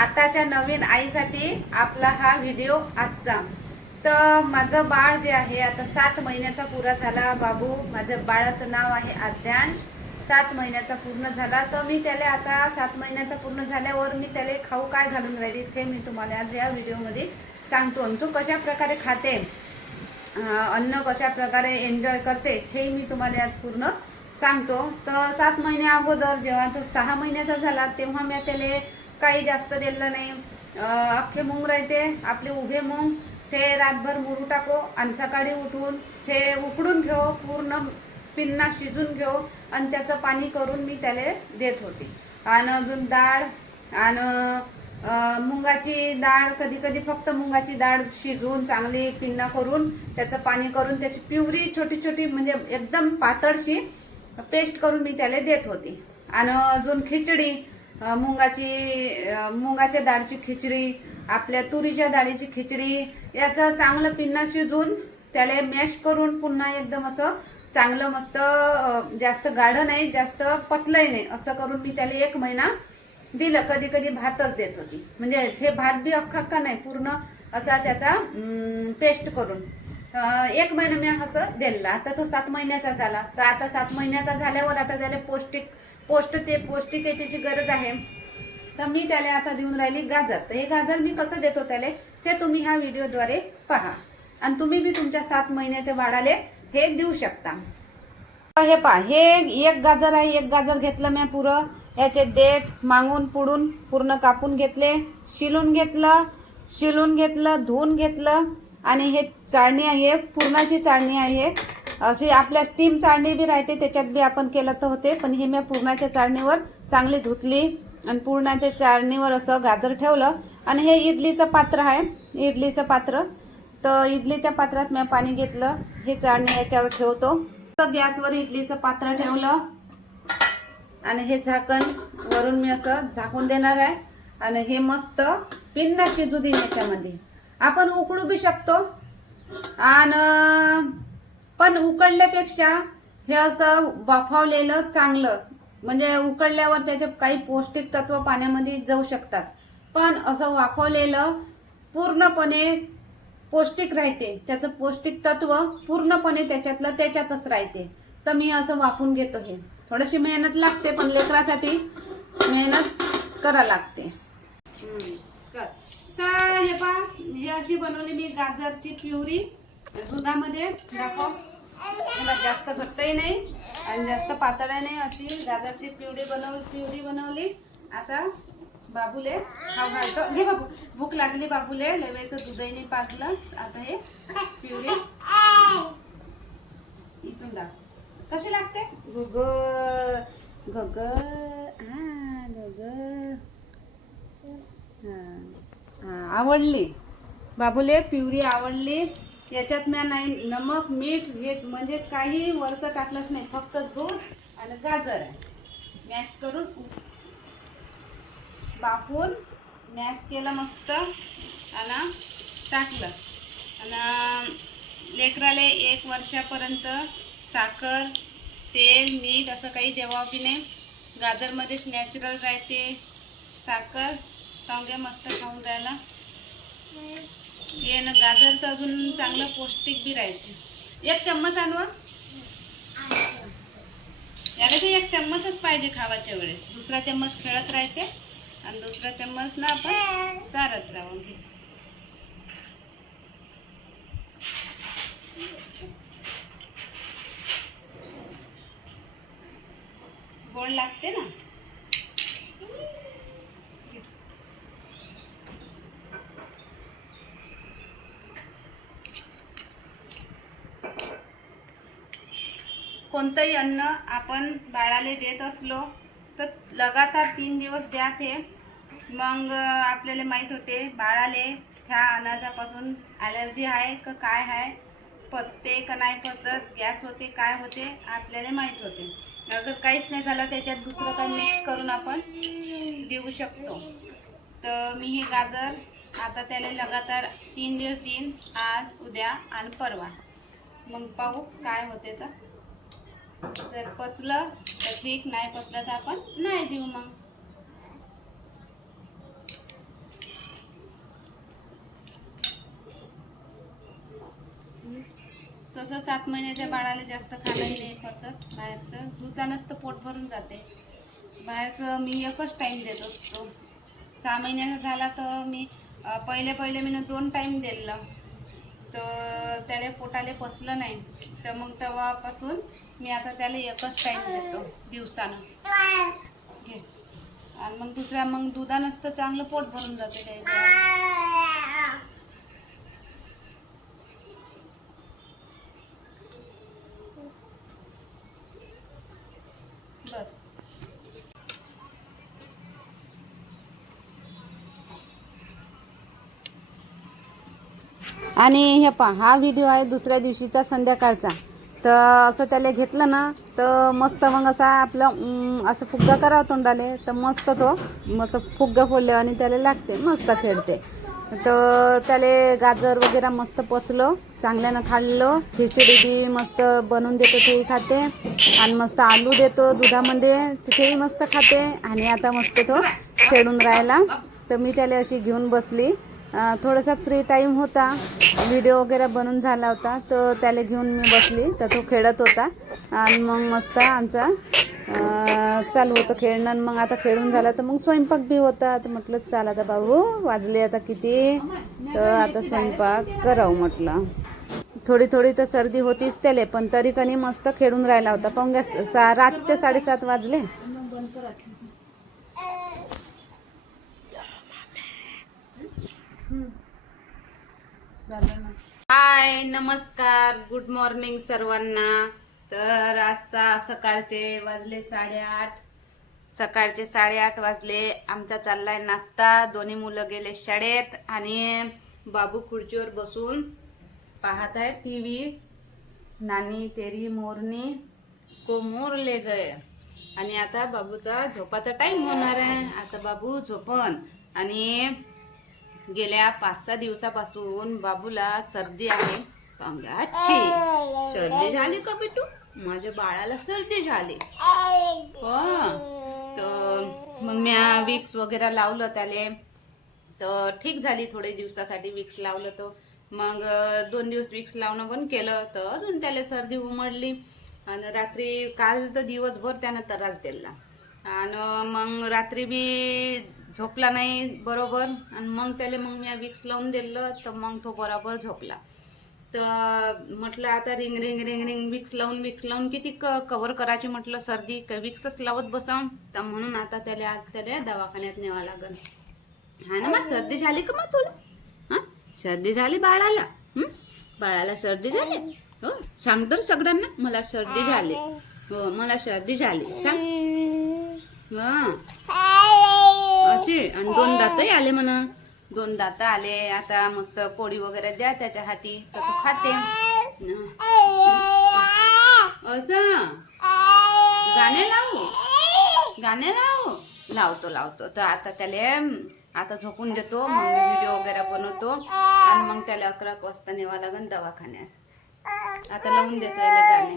आताच्या नवीन आईसाठी आपला हा व्हिडिओ आजचा। तर माझं बाळ जे आहे आता 7 महिन्याचा पुरा झाला बाबू। माझ्या बाळाचं नाव आहे आद्यांश। 7 महिन्याचा पूर्ण झाला तर मी त्याला आता 7 महिन्याचा पूर्ण झाल्यावर मी त्याला खाऊ काय घालून राहिली ते मी तुम्हाला आज या व्हिडिओमध्ये सांगतो। आणि तो कशा प्रकारे खाते, अन्न कशा प्रकारे एन्जॉय करते हे मी तुम्हाला आज पूर्ण सांगतो। तर 7 महिन्या अगोदर जेव्हा तो 6 महिन्याचा झाला तेव्हा मी त्याला काही जास्त दिलं नाही। अख्खे मूग राहते आपले उभे मूग, ते रातभर मुरू टाको आणि सकाळी उठून ते उकडून घेऊ, पूर्ण पिन्ना शिजून घेऊ आणि त्याचं पाणी करून मी त्याला देत होते। आणि अजून डाळ आणि मुंगाची डाळ, कधी कधी फक्त मुंगाची डाळ शिजवून चांगली पिन्ना करून त्याचं पाणी करून त्याची प्युरी छोटी छोटी म्हणजे एकदम पातळशी पेस्ट करून मी त्याला देत होती। आणि अजून खिचडी, मुंगाच्या डाळीची खिचडी, आपल्या तुरीच्या डाळीची खिचडी, याचं चांगलं पिन्ना शिजून त्याला मॅश करून पुन्हा एकदम असं चांगलं मस्त, जास्त गाढ नाही जास्त पतलंही नाही असं करून मी त्याला 1 महिना दिलं। कधी कधी भातच देत होती, म्हणजे ते भात बी अख्खा नाही, पूर्ण असा त्याचा पेस्ट करून 1 महिना मी असं दिलं। आता तो 7 महिन्याचा झाला तर आता 7 महिन्याचा झाल्यावर आता त्याला पौष्टिकतेची गरज आहे। तर मी त्याला आता देऊन राहिली गाजर। तर हे गाजर मी कसं देतो त्याला ते तुम्ही ह्या व्हिडिओद्वारे पहा आणि तुम्ही बी तुमच्या 7 महिन्याच्या बाळाला हे देऊ शकता। हे पहा, हे एक गाजर आहे, एक गाजर घेतलं मी पुरं, याचे देठ मागून पुढून पूर्ण कापून घेतले, शिलून घेतलं, धुवून घेतलं। आणि हे चाळणी आहे, पुरणाची चाळणी आहे, अशी आपल्या स्टीम चाळणी बी राहते त्याच्यात बी आपण केलं तर होते, पण हे मी पुरणाच्या चाळणीवर चांगली धुतली आणि पुरणाच्या चाळणीवर असं गाजर ठेवलं। आणि हे इडलीचं पात्र आहे, इडलीचं पात्र, तर इडलीच्या पात्रात मी पाणी घेतलं, हे चाळणी याच्यावर ठेवतो। तर गॅसवर इडलीचं पात्र ठेवलं आणि हे झाकण वरून मी असं झाकून देणार आहे। आणि हे मस्त पिन्ना शिजू दे। याच्यामध्ये आपण उकडू बी शकतो आणि पण उकडल्यापेक्षा हे असं वाफवलेलं चांगलं, म्हणजे उकडल्यावर त्याचे काही पौष्टिक तत्व पाण्यामध्ये जाऊ शकतात, पण असं वाफवलेलं पूर्णपणे पौष्टिक राहते, त्याचं पौष्टिक तत्व पूर्णपणे त्याच्यातच राहते। तर मी असं वाफून घेतो। हे थोडीशी मेहनत लागते पण लेकरासाठी मेहनत करा लागते। तर हे पहा, हे अशी बनवली मी गाजरची प्युरी दुधामध्ये, दाखव, मला जास्त घट्टही नाही आणि जास्त पातळही नाही, अशी गाजरची प्युरी बनवली। आता बाबूले खाऊ घालतो। घे बाबू, भूक लागली बाबूले, लय वेळचं दूधही नाही पाजलं। आता हे प्युरी इथून दाखव कशी लागते। गुग गुग गुग, आवडली बाबूले प्युरी, आवडली। याच्यात मी नाही नमक मीठ हे म्हणजे काही वरचं टाकलंच नाही, फक्त दूध आणि गाजर आहे, मॅश करून बाफून मॅश केलं मस्त आणि टाकलं। आणि लेकराले 1 वर्षापर्यंत साखर, तेल, मीठ असं काही देवा बी नाही, गाजरमध्येच नॅचरल राहते साखर। टांगे मस्त खाऊन राहिला हे ना, गाजर तर अजून चांगलं पौष्टिक बी राहते। 1 चम्मच आणवा याला, ते 1 चम्मचच पाहिजे खावाच्या वेळेस, दुसरा चम्मच खेळत राहते आणि दुसरा चम्मच ना आपण चारत राहू। घे गोड लागते ना। कोणतंही अन्न आपण बाळाला देत असलो तर लगातार 3 दिवस द्या ते, मग आपल्याला माहीत होते बाळाले त्या अन्नापासून ॲलर्जी आहे का काय आहे, पचते का नाही पचत, गॅस होते काय होते आपल्याला माहीत होते। अगर काहीच नाही झालं त्याच्यात दुसरं काही मिक्स करून आपण देऊ शकतो। तर मी हे गाजर आता त्याला लगातार 3 दिवस देईन, आज, उद्या आणि परवा, मग पाहू काय होते। तर पचलं तर ठीक, नाही पचलं तर आपण नाही देऊ। मग कसं 7 महिन्याच्या बाळाला जास्त खाणंही नाही पचत बाहेरचं, दुधानंच तर पोट भरून जाते. बाहेरचं मी एकच टाईम देत असतो. 6 महिन्याचा झाला तर मी पहिले मी 2 टाईम दिलं, तर त्याला पोटाला पचलं नाही, तर मग तेव्हापासून मी आता त्याला एकच टाईम देतो दिवसानं. घे. आणि मग दुसऱ्या मग दुधानंच तर चांगलं पोट भरून जाते त्याचं. बस. आणि हे पहा, हा व्हिडिओ आहे दुसऱ्या दिवशीचा संध्याकाळचा. तर असं त्याला घेतलं ना तर मस्त मग असा आपलं असं फुग्गा करावं तोंडाले, तर मस्त तो मस्त फुग्गा फोडले आणि त्याला लागते, मस्त खेळते. तर त्याला गाजर वगैरे मस्त पचलं, चांगल्यानं खाल्लं. खिचडी बी मस्त बनवून देतो तेही खाते, आणि मस्त आलू देतो दुधामध्ये तेही मस्त खाते. आणि आता मस्त तो खेळून राहिला, तर मी त्याला अशी घेऊन बसली. थोडासा फ्री टाईम होता, व्हिडिओ वगैरे बनवून झाला होता, तर त्याला घेऊन मी बसली, तर तो खेळत होता. आणि मग मस्त आमचा चालू होतं खेळणं. मग आता खेळून झाला तर मग स्वयंपाक बी होता, तर म्हटलं चाल आता बाबू वाजले आता किती, तर आता स्वयंपाक करावं म्हटलं. थोडी तर सर्दी होतीच त्याले, पण तरी कनी मस्त खेळून राहिला होता. पण रातचे 7:30 वाजले. हाय, नमस्कार, गुड मॉर्निंग सर्वांना. तर आज सकाळचे वाजले 8:30. सकाळचे 8:30 वाजले. आमचा चाललाय नाश्ता. दोन्ही मुलं गेले शाळेत आणि बाबू खुर्चीवर बसून पाहत आहे टीव्ही. नानी तेरी मोरनी को मोर ले गए. आणि आता बाबूचा झोपाचा टाइम होणार आहे. आता बाबू झोपन. आणि गेल्या 5-6 दिवसापासून बाबूला सर्दी आहे. अच्छी सर्दी झाली का बेटू? माझ्या बाळाला सर्दी झाली. हो, तर मग मी विक्स वगैरे लावलं त्याले, तर ठीक झाली. थोडे दिवसासाठी विक्स लावलं, तर मग 2 दिवस विक्स लावणं बंद केलं, तर अजून त्याला सर्दी उमडली. आणि रात्री काल तर दिवसभर त्यानं त्रास दिला. आणि मग रात्री बी झोपला नाही बरोबर. आणि मग त्याला मग मी विक्स लावून दिलं, तर मग तो बरोबर झोपला. तर म्हटलं आता रिंग विक्स लावून किती कव्हर करायची म्हटलं सर्दी, विक्सच लावत बसावं. तर म्हणून आता आज त्याला दवाखान्यात न्यावं लागल. हा ना, मग सर्दी झाली का मग तुला? हा, सर्दी झाली बाळाला? बाळाला सर्दी झाली? हो, सांग तर सगळ्यांना मला सर्दी झाली. हो, मला सर्दी झाली सांग. अशी. आणि 2 दातही आले म्हणा. 2 दात आले. आता मस्त पोळी वगैरे द्या त्याच्या हाती, तर तो खाते. असं गाणे लावतो. तर आता त्याला आता झोपून देतो, मग व्हिडिओ वगैरे बनवतो, आणि मग त्याला 11 वाजता नेवा लागेल दवाखान्यात. आता लावून देतो याला गाणे.